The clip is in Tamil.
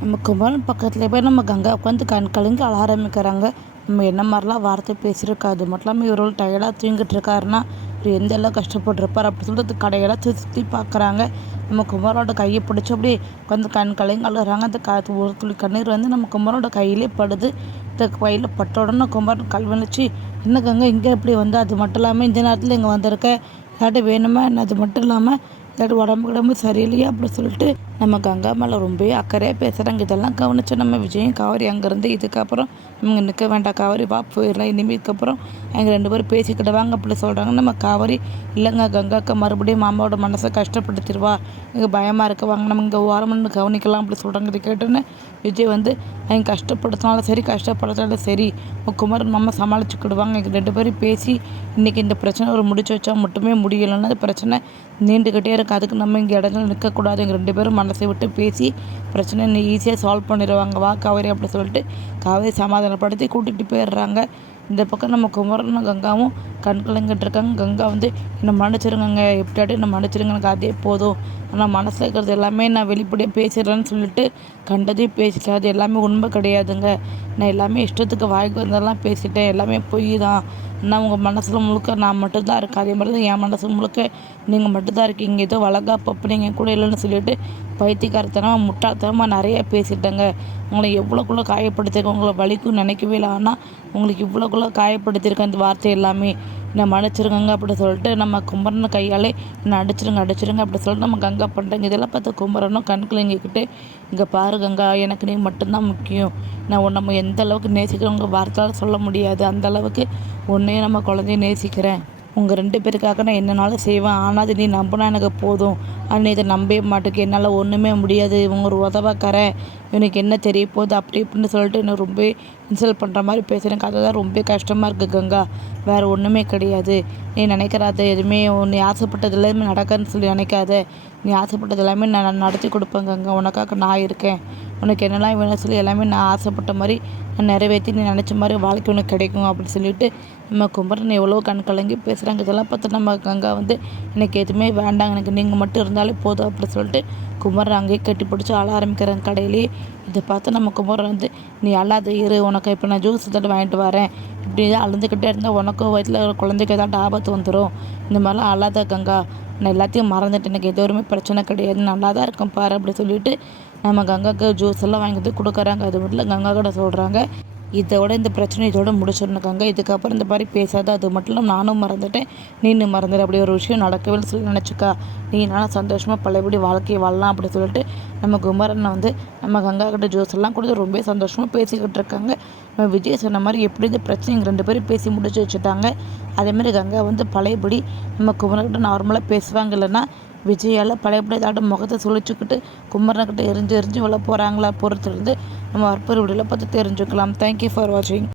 நம்ம குமரன் பக்கத்தில் போய் நம்ம கங்கா உட்காந்து கண் கலங்கி அழ ஆரம்பிக்கிறாங்க. நம்ம என்ன மாதிரிலாம் வார்த்தை பேசியிருக்கா, அது மட்டும் இல்லாமல் இவரோட டயர்டாக தூங்கிட்டு இருக்காருன்னா இவர் எந்த அளவு கஷ்டப்பட்டுருப்பார் அப்படி சொல்லிட்டு கடையெல்லாம் சுற்றி சுற்றி பார்க்குறாங்க. நம்ம குமரோட கையை பிடிச்சி அப்படியே உட்காந்து கண் கலங்கி அழுகிறாங்க. அந்த ஒரு துளி கண்ணீர் வந்து நம்ம குமரோட கையிலே படுது. இந்த கையில் பட்ட உடனே குமரன் கல்வழிச்சு, என்ன கங்கா இங்கே எப்படி வந்து, அது மட்டும் இல்லாமல் இந்த நேரத்தில் இங்கே வந்திருக்க, இல்லாட்டி வேணுமா என்ன, அது மட்டும் இல்லாமல் இல்லாட்டி உடம்பு சரியில்லையா அப்படி சொல்லிட்டு நம்ம கங்கா மேலே ரொம்பவே அக்கறையாக பேசுகிறாங்க. இதெல்லாம் கவனித்து நம்ம விஜயும் காவேரி அங்கேருந்து இதுக்கப்புறம் நம்ம நிற்க வேண்டாம் காவேரி வா போயிடலாம், இனிமேல் இதுக்கப்புறம் எங்கள் 2 பேரும் பேசிக்கிடுவாங்க அப்படி சொல்கிறாங்க. நம்ம காவேரி இல்லைங்க கங்காவுக்கு மறுபடியும் மாமாவோட மனசை கஷ்டப்படுத்திடுவா, எனக்கு பயமாக இருக்க, வாங்க நம்ம இங்கே ஓரம் நின்று கவனிக்கலாம் அப்படி சொல்கிறாங்க. இது கேட்டோன்னே விஜய் வந்து அவங்க கஷ்டப்படுத்தினாலும் சரி கஷ்டப்படுத்தாலும் சரி குமரன் மாமா சமாளிச்சுக்கிடுவாங்க, எங்கள் 2 பேரும் பேசி இன்றைக்கி இந்த பிரச்சனை ஒரு முடிச்சு வச்சா மட்டுமே முடியலைன்னா அந்த பிரச்சனை நீண்டுக்கிட்டே இருக்குது. அதுக்கு நம்ம இங்கே இடத்துல நிற்கக்கூடாது, எங்கள் 2 பேரும் மனசை விட்டு பேசி பிரச்சனை ஈஸியாக சால்வ் பண்ணிடுவாங்க வா காவேரி அப்படி சொல்லிட்டு காவேரி சமாதானப்படுத்தி கூட்டிகிட்டு போயிடுறாங்க. இந்த பக்கம் நம்ம குமரனும் கங்காவும் கண் கலங்கிட்டு இருக்காங்க. கங்கா வந்து என்னை மன்னிச்சிருங்க, எப்படியாட்டி என்னை மன்னிச்சிருங்க, எனக்கு அதே போதும், ஆனால் மனசில் இருக்கிறது எல்லாமே நான் வெளிப்படையாக பேசிடுறேன்னு சொல்லிட்டு கண்டதே பேசிட்டேன், அது எல்லாமே உண்மை கிடையாதுங்க, நான் எல்லாமே இஷ்டத்துக்கு வாய்க்கு வந்தெல்லாம் பேசிட்டேன், எல்லாமே பொய் தான், ஆனால் உங்கள் மனசில் முழுக்க நான் மட்டும்தான் இருக்கேன், அதே மாதிரி தான் என் மனசு முழுக்க நீங்கள் மட்டும்தான் இருக்கீங்க, ஏதோ வளகாப்பப்போ நீங்கள் கூட இல்லைன்னு சொல்லிட்டு பைத்தியக்காரத்தனமாக முட்டாள்தனமாக நிறைய பேசிட்டேங்க, உங்களை எவ்வளோக்குள்ளே காயப்படுத்திருக்கேன், உங்களை வலிக்கும் நினைக்கவே இல்லை, ஆனால் உங்களுக்கு இவ்வளோக்குள்ளே காயப்படுத்தியிருக்கேன் அந்த வார்த்தை எல்லாமே, என்னை மன்னிச்சிருங்க அப்படி சொல்லிட்டு நம்ம குமரனை கையாலே என்னை அடிச்சிருங்க அப்படி சொல்லிட்டு நம்ம கங்கா பண்ணுறேங்க. இதெல்லாம் பார்த்து குமரனும் கண்கிழங்கிக்கிட்டு இங்கே பாரு கங்கா, எனக்கு நீ மட்டும்தான் முக்கியம், நான் நம்ம எந்த அளவுக்கு நேசிக்கிறேன் உங்கள் வார்த்தையால் சொல்ல முடியாது, அந்த அளவுக்கு உன்னையும் நம்ம குழந்தைய நேசிக்கிறேன், உங்கள் 2 பேருக்காக நான் என்னனாலும் செய்வேன், ஆனால் அது நீ நம்பினா எனக்கு போதும், ஆனால் நீ இதை நம்பவே மாட்டேங்க, என்னால் ஒன்றுமே முடியாது, இவங்க ஒரு உதவாக்காரன், இவனுக்கு என்ன தெரிய போகுது அப்படி இப்படின்னு சொல்லிட்டு என்னை ரொம்ப இன்சல்ட் பண்ணுற மாதிரி பேசுகிறேன், அதை தான் ரொம்ப கஷ்டமாக இருக்குது கங்கா, வேறு ஒன்றுமே கிடையாது, நீ நினைக்கிறாத எதுவுமே நீ ஆசைப்பட்டது எல்லாமே நடக்காதுன்னு சொல்லி நினைக்காத, நீ ஆசைப்பட்டது எல்லாமே நான் நடத்தி கொடுப்பேன் கங்கா, உனக்காக நான் இருக்கேன், உனக்கு என்னெல்லாம் வேணும் சொல்லி எல்லாமே நான் ஆசைப்பட்ட மாதிரி நான் நிறைவேற்றி நீ நினச்ச மாதிரி வாழ்க்கை உனக்கு கிடைக்கும் அப்படின்னு சொல்லிட்டு நம்ம குமரன் எவ்வளோ கண் கலங்கி பேசுகிறாங்க. இதெல்லாம் பார்த்து நம்ம கங்கா வந்து எனக்கு எதுவுமே வேண்டாங்க, எனக்கு நீங்கள் மட்டும் இருந்தாலே போதும் அப்படி சொல்லிட்டு குமரன் அங்கேயே கட்டி பிடிச்சி அழ ஆரம்பிக்கிறாங்க கடையிலேயே. இதை பார்த்து நம்ம குமரன் வந்து நீ அழாத இரு, உனக்கு இப்போ நான் ஜூஸ் தட்டு வாங்கிட்டு வரேன், இப்படி தான் அழுந்துக்கிட்டே இருந்தால் உனக்கும் வயிற்றில் குழந்தைக்கு ஏதாட்டு ஆபத்து வந்துடும், இந்த மாதிரிலாம் அழாத கங்கா, நான் எல்லாத்தையும் மறந்துட்டு எனக்கு எதுவுமே பிரச்சனை கிடையாது, நல்லா தான் இருக்கேன் பாரு அப்படி சொல்லிட்டு நம்ம கங்காவுக்கு ஜூஸ் எல்லாம் வாங்கி வந்து கொடுக்குறாங்க. அது மட்டும் இல்லை கங்கா கூட சொல்கிறாங்க, இதோட இந்த பிரச்சனை இதோட முடிச்சிடணுக்காங்க, இதுக்கப்புறம் இந்த மாதிரி பேசாத, அது மட்டும் இல்லாமல் நானும் மறந்துட்டேன் நீனும் மறந்துடு, அப்படி ஒரு விஷயம் நடக்கவே சொல்லி நினச்சிக்கா, நீ நானும் சந்தோஷமாக பழையபடி வாழ்க்கையை வாழலாம் அப்படி சொல்லிட்டு நம்ம குமரனை வந்து நம்ம கங்கா கிட்ட ஜூஸ் எல்லாம் கொடுத்து ரொம்ப சந்தோஷமாக பேசிக்கிட்டு இருக்காங்க. நம்ம விஜய் சொன்ன மாதிரி எப்படி இந்த பிரச்சனை 2 பேரும் பேசி முடிச்சு வச்சுட்டாங்க. அதேமாதிரி கங்கா வந்து பழையபடி நம்ம குமரன்கிட்ட நார்மலாக பேசுவாங்க, இல்லைன்னா விஜயால் பழையபடி ஏதாட்டு முகத்தை சுழிச்சுக்கிட்டு குமரன்கிட்ட எரிஞ்சு விழ போகிறாங்களா பொறுத்திருந்து நம்ம வரப்போகிற வீடியோவில் பார்த்து தெரிஞ்சுக்கலாம். தேங்க்யூ ஃபார் வாட்சிங்.